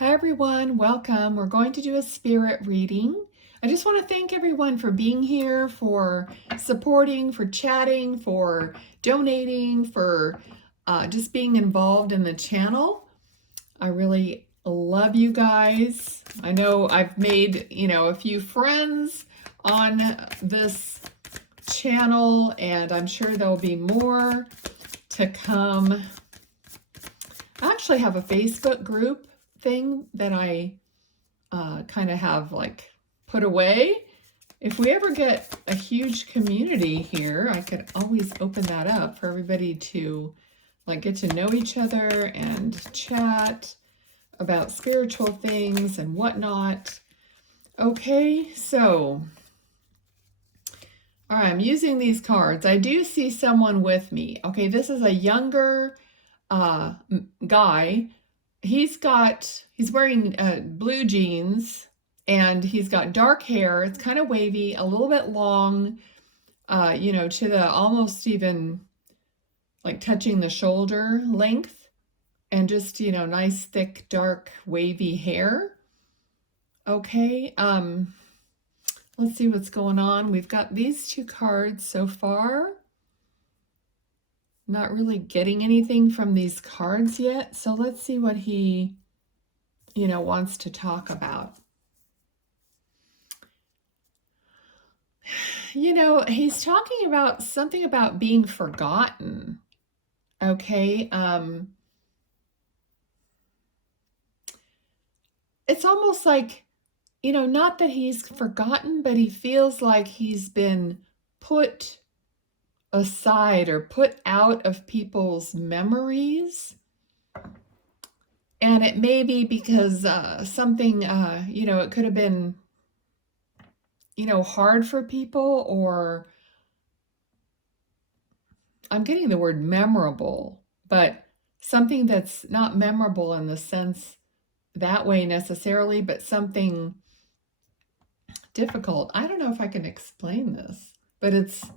Hi everyone, welcome. We're going to do a spirit reading. I just want to thank everyone for being here, for supporting, for chatting, for donating, for just being involved in the channel. I really love you guys. I know I've made, a few friends on this channel, and I'm sure there'll be more to come. I actually have a Facebook group thing that I kind of have like put away. If we ever get a huge community here, I could always open that up for everybody to like get to know each other and chat about spiritual things and whatnot. Okay, so all right, I'm using these cards. I do see someone with me. Okay, this is a younger guy. He's wearing blue jeans, and he's got dark hair. It's kind of wavy, a little bit long, to the almost even like touching the shoulder length, and just, nice, thick, dark, wavy hair. Okay, let's see what's going on. We've got these two cards so far. Not really getting anything from these cards yet, so let's see what he, wants to talk about. He's talking about something about being forgotten. Okay, it's almost like, not that he's forgotten, but he feels like he's been put aside or put out of people's memories. And it may be because something, it could have been, hard for people, or I'm getting the word memorable, but something that's not memorable in the sense that way necessarily, but something difficult. I don't know if I can explain this, but it's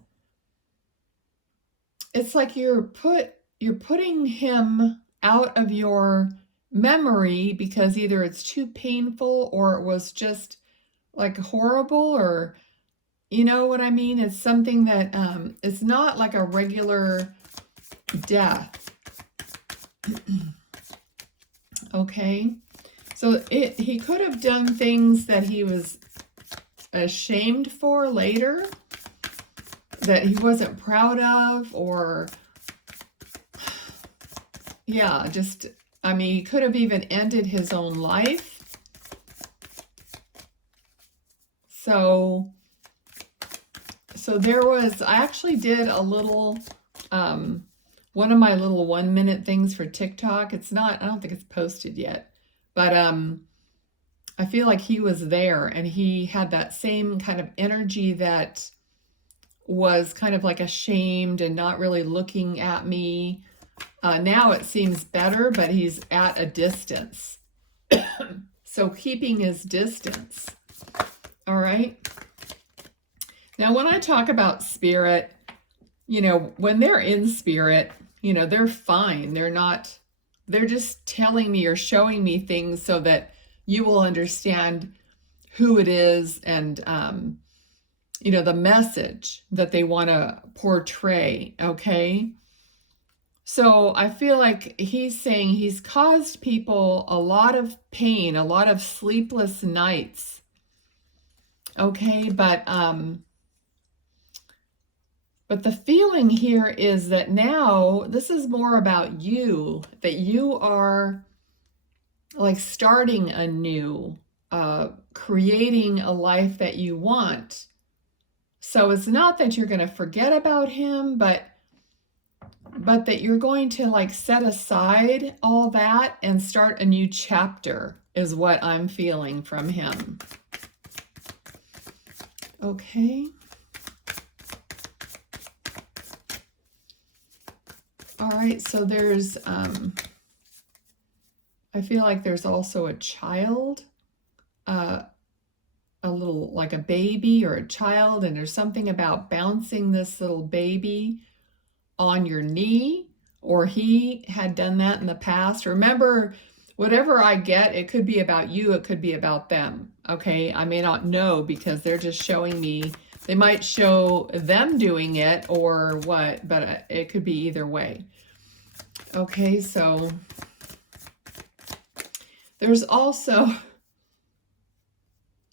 like you're putting him out of your memory because either it's too painful or it was just like horrible, or you know what I mean? It's something that it's not like a regular death. Okay, so he could have done things that he was ashamed for later, that he wasn't proud of, or yeah, just, I mean, he could have even ended his own life. So there was, I actually did a little, one of my little 1-minute things for TikTok. It's not, I don't think it's posted yet, but I feel like he was there, and he had that same kind of energy that was kind of like ashamed and not really looking at me. Now it seems better, but he's at a distance. So keeping his distance. All right. Now, when I talk about spirit, when they're in spirit, they're fine. They're just telling me or showing me things so that you will understand who it is and, the message that they want to portray. Okay. So I feel like he's saying he's caused people a lot of pain, a lot of sleepless nights. Okay, but the feeling here is that now this is more about you, that you are like starting anew, creating a life that you want. So it's not that you're going to forget about him, but that you're going to like set aside all that and start a new chapter is what I'm feeling from him. Okay. All right, so there's, I feel like there's also a child, a little, like a baby or a child, and there's something about bouncing this little baby on your knee, or he had done that in the past. Remember whatever I get, it could be about you, it could be about them. Okay, I may not know because they're just showing me. They might show them doing it or what, but it could be either way. Okay, so there's also,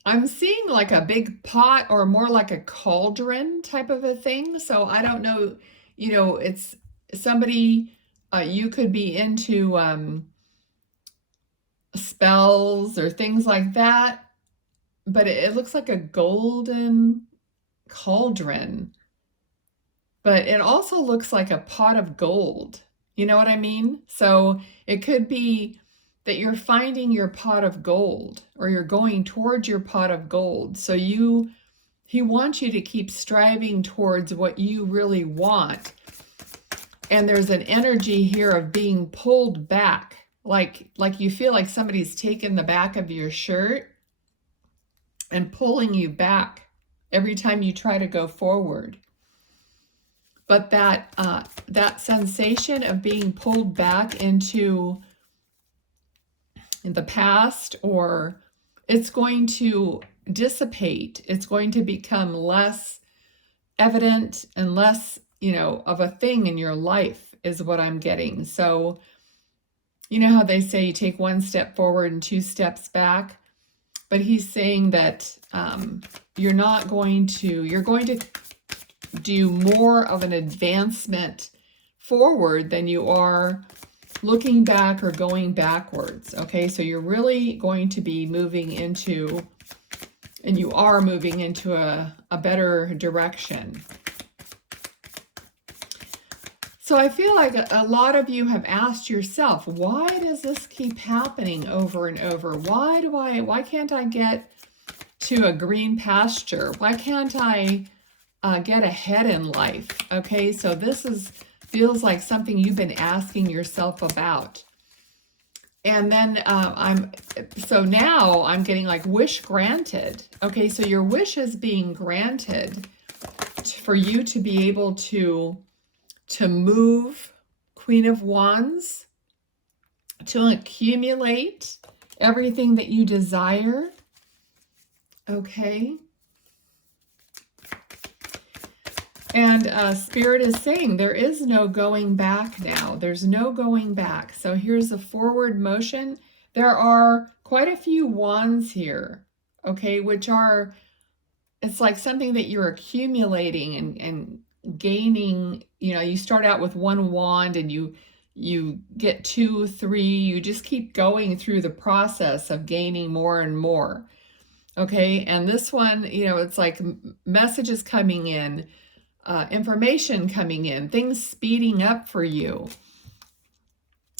I'm seeing like a big pot or more like a cauldron type of a thing. So I don't know, you know, it's somebody, you could be into spells or things like that, but it looks like a golden cauldron, but it also looks like a pot of gold. You know what I mean? So it could be that you're finding your pot of gold, or you're going towards your pot of gold. So he wants you to keep striving towards what you really want. And there's an energy here of being pulled back, like you feel like somebody's taken the back of your shirt and pulling you back every time you try to go forward. But that sensation of being pulled back into the past, or it's going to dissipate. It's going to become less evident and less, you know, of a thing in your life is what I'm getting. So, you know how they say you take one step forward and 2 steps back? But he's saying that you're going to do more of an advancement forward than you are looking back or going backwards. Okay, so you're really going to be moving into, and you are moving into a better direction. So I feel like a lot of you have asked yourself, why does this keep happening over and over? Why can't I get to a green pasture? Why can't I get ahead in life? Okay, so this feels like something you've been asking yourself about. And then so now I'm getting like wish granted. Okay, so your wish is being granted for you to be able to move, Queen of Wands, to accumulate everything that you desire. Okay. And Spirit is saying there is no going back now. There's no going back. So here's a forward motion. There are quite a few wands here, okay, which are, it's like something that you're accumulating and gaining. You know, you start out with 1 wand and you get 2, 3, you just keep going through the process of gaining more and more. Okay, and this one, you know, it's like messages coming in, information coming in, things speeding up for you.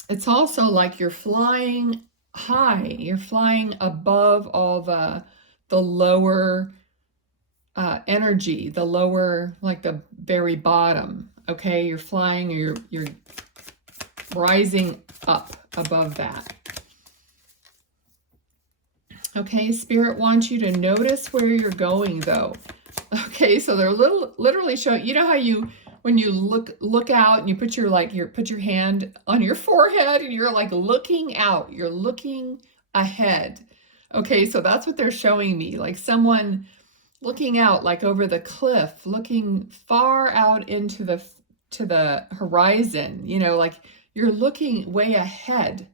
It's also like you're flying high, you're flying above all the lower energy, the lower, like the very bottom. Okay, you're flying, you're rising up above that. Okay, Spirit wants you to notice where you're going though. Okay, so they're literally showing, you know how when you look out and you put your hand on your forehead and you're like looking out, you're looking ahead. Okay, so that's what they're showing me, like someone looking out, like over the cliff, looking far out into the horizon, you know, like you're looking way ahead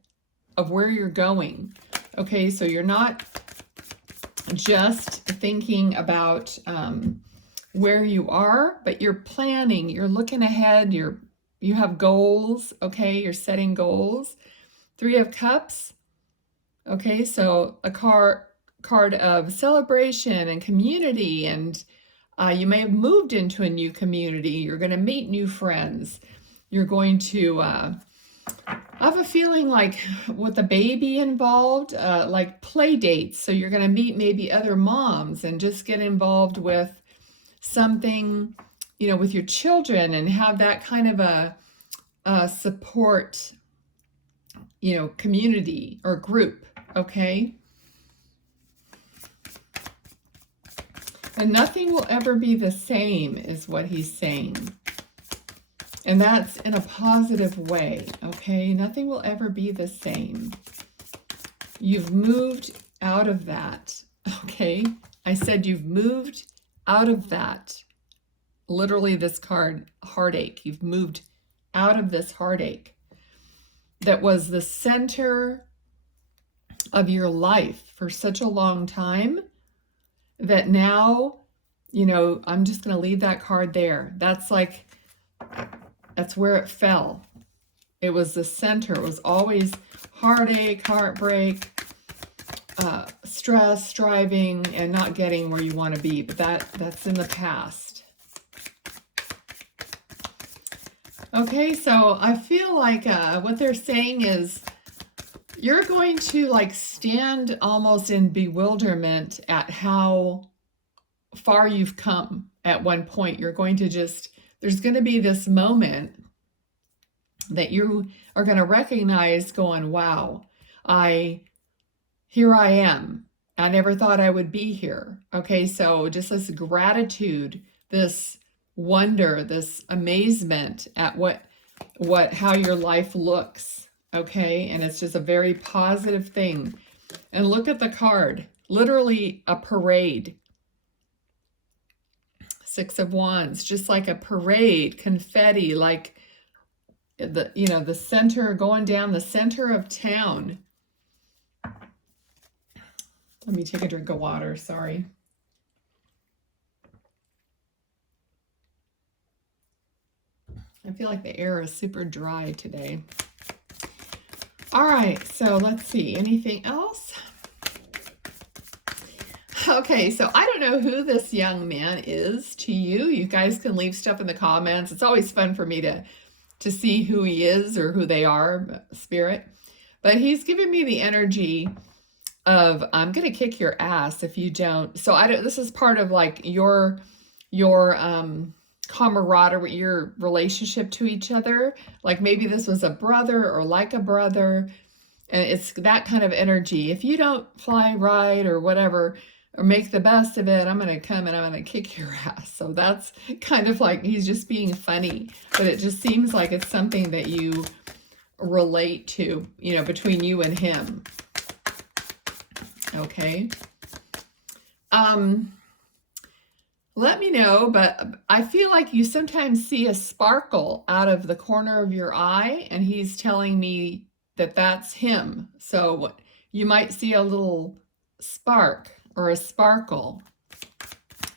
of where you're going. Okay, so you're not just thinking about where you are, but you're planning, you're looking ahead, you have goals. Okay, you're setting goals. 3 of Cups. Okay, so a card of celebration and community, and you may have moved into a new community. You're going to meet new friends. You're going to I have a feeling like with a baby involved, like play dates. So you're going to meet maybe other moms and just get involved with something, you know, with your children and have that kind of a support, you know, community or group. Okay. And nothing will ever be the same is what he's saying. And that's in a positive way, okay? Nothing will ever be the same. You've moved out of that, okay? I said you've moved out of that. Literally this card, heartache. You've moved out of this heartache that was the center of your life for such a long time that now, you know, I'm just going to leave that card there. That's like, that's where it fell. It was the center. It was always heartache, heartbreak, stress, striving, and not getting where you want to be. But that's in the past. Okay, so I feel like what they're saying is you're going to like stand almost in bewilderment at how far you've come at one point. You're going to just, there's going to be this moment that you are going to recognize going, wow, here I am. I never thought I would be here. Okay, so just this gratitude, this wonder, this amazement at how your life looks. Okay, and it's just a very positive thing. And look at the card, literally a parade. Six of Wands, just like a parade, confetti, like the center, going down the center of town. Let me take a drink of water, sorry. I feel like the air is super dry today. All right, so let's see, anything else? Okay, so I don't know who this young man is to you. You guys can leave stuff in the comments. It's always fun for me to see who he is or who they are, spirit. But he's giving me the energy of, I'm going to kick your ass if you don't. So this is part of like your camaraderie, your relationship to each other. Like maybe this was a brother or like a brother. And it's that kind of energy. If you don't fly right or whatever, or make the best of it, I'm going to come and I'm going to kick your ass. So that's kind of like, he's just being funny. But it just seems like it's something that you relate to, you know, between you and him. Okay. Let me know, but I feel like you sometimes see a sparkle out of the corner of your eye, and he's telling me that that's him. So you might see a little spark or a sparkle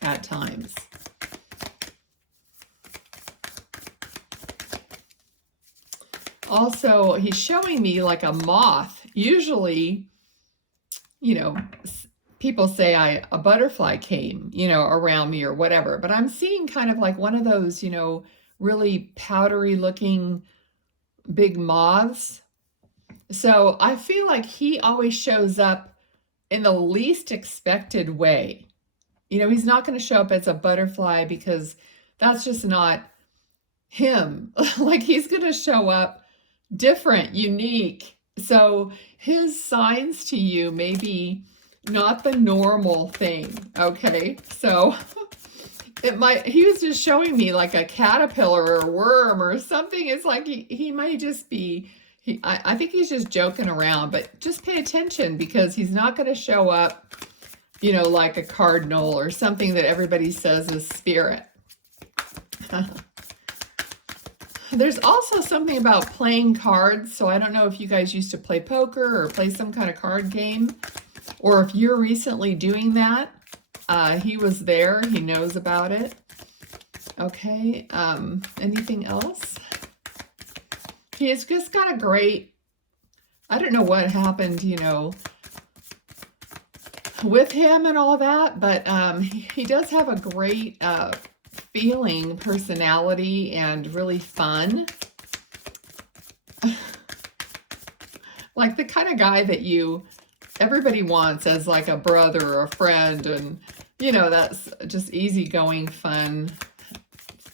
at times. Also, he's showing me like a moth. Usually, you know, people say a butterfly came, you know, around me or whatever, but I'm seeing kind of like one of those, you know, really powdery looking big moths. So I feel like he always shows up in the least expected way. You know, he's not going to show up as a butterfly because that's just not him. Like he's going to show up different, unique. So his signs to you may be not the normal thing. Okay. So he was just showing me like a caterpillar or a worm or something. It's like he might just be, I think he's just joking around, but just pay attention because he's not going to show up, you know, like a cardinal or something that everybody says is spirit. There's also something about playing cards. So I don't know if you guys used to play poker or play some kind of card game, or if you're recently doing that. He was there. He knows about it. Okay. Anything else? He's just got a great, I don't know what happened, you know, with him and all that, but he does have a great feeling, personality, and really fun. Like the kind of guy that everybody wants as like a brother or a friend, and you know, that's just easygoing, fun,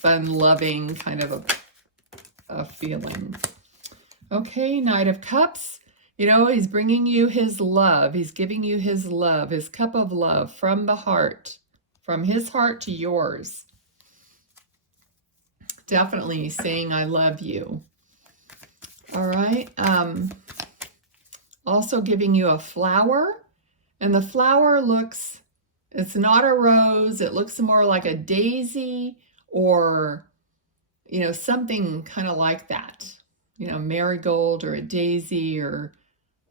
loving kind of a feeling. Okay, Knight of Cups. You know, he's bringing you his love. He's giving you his love, his cup of love from the heart, from his heart to yours. Definitely saying, I love you. All right. also giving you a flower. And the flower looks, it's not a rose. It looks more like a daisy or, you know, something kind of like that. You know, marigold or a daisy or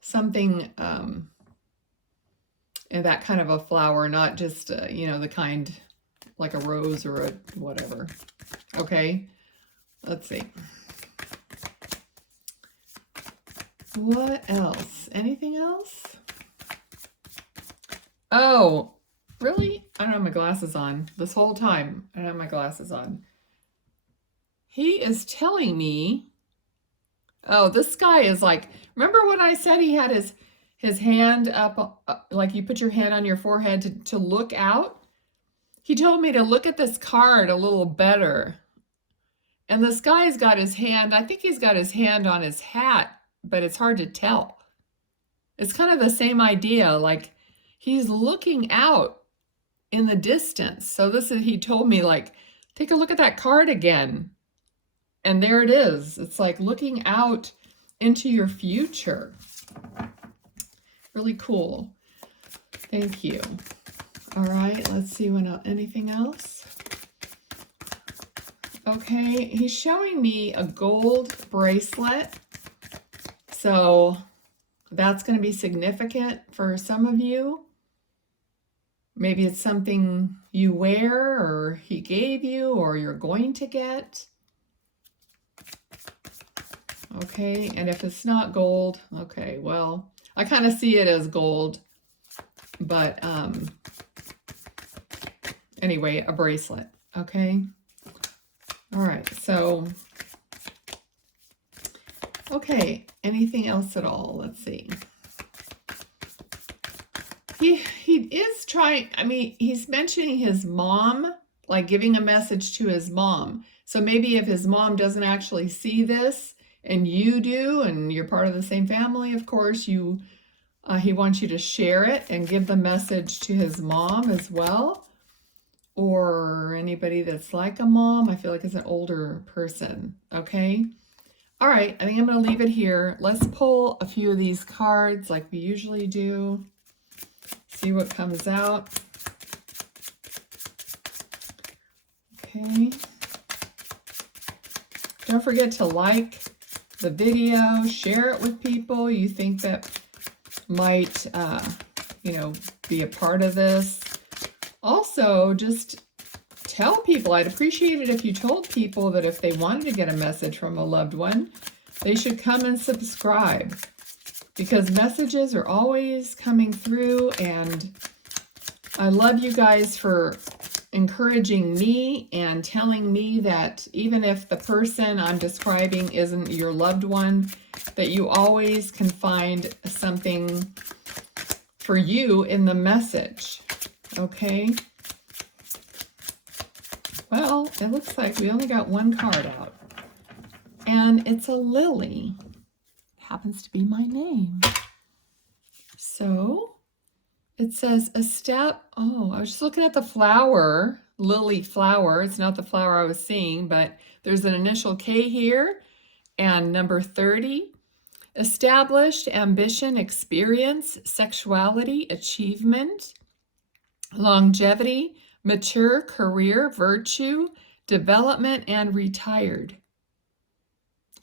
something, and that kind of a flower, not just, you know, the kind like a rose or a whatever. Okay, let's see. What else? Anything else? Oh, really? I don't have my glasses on. This whole time, I don't have my glasses on. He is telling me, oh, this guy is like, remember when I said he had his hand up, like you put your hand on your forehead to look out? He told me to look at this card a little better. And this guy's got his hand, I think he's got his hand on his hat, but it's hard to tell. It's kind of the same idea, like he's looking out in the distance. So this is, he told me, like, take a look at that card again. And there it is. It's like looking out into your future. Really cool. Thank you. All right, let's see when anything else. Okay, he's showing me a gold bracelet. So that's going to be significant for some of you. Maybe it's something you wear or he gave you or you're going to get. Okay, and if it's not gold, okay, well, I kind of see it as gold, but anyway, a bracelet, okay? All right, so, okay, anything else at all? Let's see. He is trying, I mean, he's mentioning his mom, like giving a message to his mom. So maybe if his mom doesn't actually see this, and you do, and you're part of the same family, of course, he wants you to share it and give the message to his mom as well, or anybody that's like a mom. I feel like it's an older person, okay? All right, I think I'm going to leave it here. Let's pull a few of these cards like we usually do. See what comes out. Okay. Don't forget to like the video, share it with people you think that might, you know, be a part of this. Also, just tell people, I'd appreciate it if you told people that if they wanted to get a message from a loved one, they should come and subscribe, because messages are always coming through, and I love you guys for encouraging me and telling me that even if the person I'm describing isn't your loved one, that you always can find something for you in the message, okay? Well, it looks like we only got one card out, and it's a lily. Happens to be my name. So it says a step. Oh, I was just looking at the flower, lily flower. It's not the flower I was seeing, but there's an initial K here and number 30. Established, ambition, experience, sexuality, achievement, longevity, mature, career, virtue, development, and retired.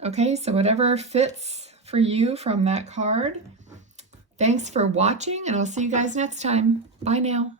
Okay, so whatever fits for you from that card. Thanks for watching, and I'll see you guys next time. Bye now.